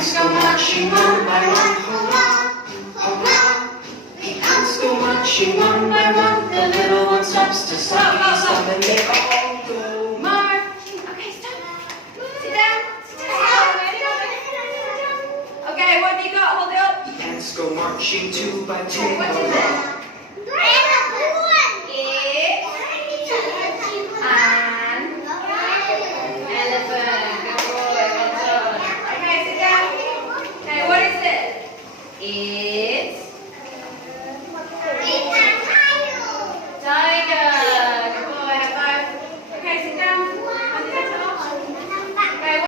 ants go marching one by one, hurrah, hurrah. The ants go marching one by one, the little one stops to sigh.